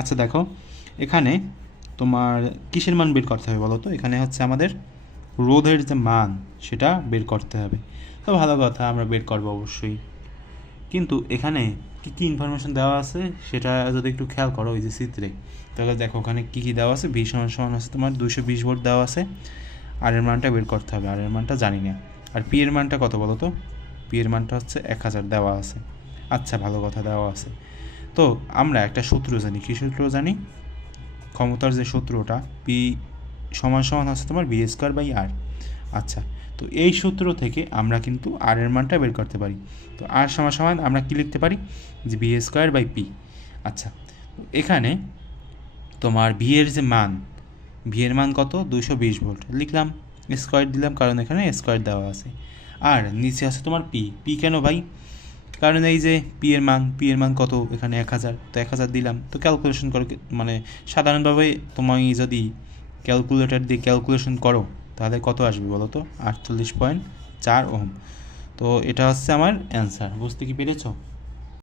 আচ্ছা দেখো, এখানে তোমার কিসের মান বের করতে হবে বলো তো? এখানে হচ্ছে আমাদের রোধের যে মান সেটা বের করতে হবে। তো ভালো কথা, আমরা বের করবো অবশ্যই। কিন্তু এখানে কী কী ইনফরমেশন দেওয়া আছে সেটা যদি একটু খেয়াল করো ওই যে চিত্রে, তাহলে দেখো ওখানে কী কী দেওয়া আছে। ভি সমান সমান আছে তোমার 220 ভোল্ট দেওয়া আছে। আর এর মানটা বের করতে হবে, আর এর মানটা জানি না। আর পি এর মানটা কত বলো তো? পি এর মানটা হচ্ছে 1000 দেওয়া আছে। আচ্ছা, ভালো কথা, দেওয়া আছে। তো আমরা একটা সূত্র জানি। কী সূত্র জানি? ক্ষমতার যে সূত্রটা, পি সমান সমান আছে তোমার ভি স্কোয়ার বাই আর। আচ্ছা, তো এই সূত্র থেকে আমরা কিন্তু আর এর মানটা বের করতে পারি। তো আর সমান সমান আমরা কী লিখতে পারি? যে ভি স্কোয়ার বাই পি। আচ্ছা, এখানে তোমার ভি এর যে মান, ভি এর মান কত? 220 ভোল্ট লিখলাম, স্কোয়ার দিলাম কারণ এখানে স্কোয়ার দেওয়া আছে। আর নিচে আছে তোমার পি। পি কেন ভাই? কারণ এই যে পি এর মান কত? এখানে 1000, তো 1000 দিলাম। তো ক্যালকুলেশন করো, মানে সাধারণভাবে তুমি যদি ক্যালকুলেটর দিয়ে ক্যালকুলেশন করো তাহলে কত আসবে বলো তো? 48.4 ওহম। তো এটা হচ্ছে আমার অ্যান্সার। বুঝতে কি পেরেছো?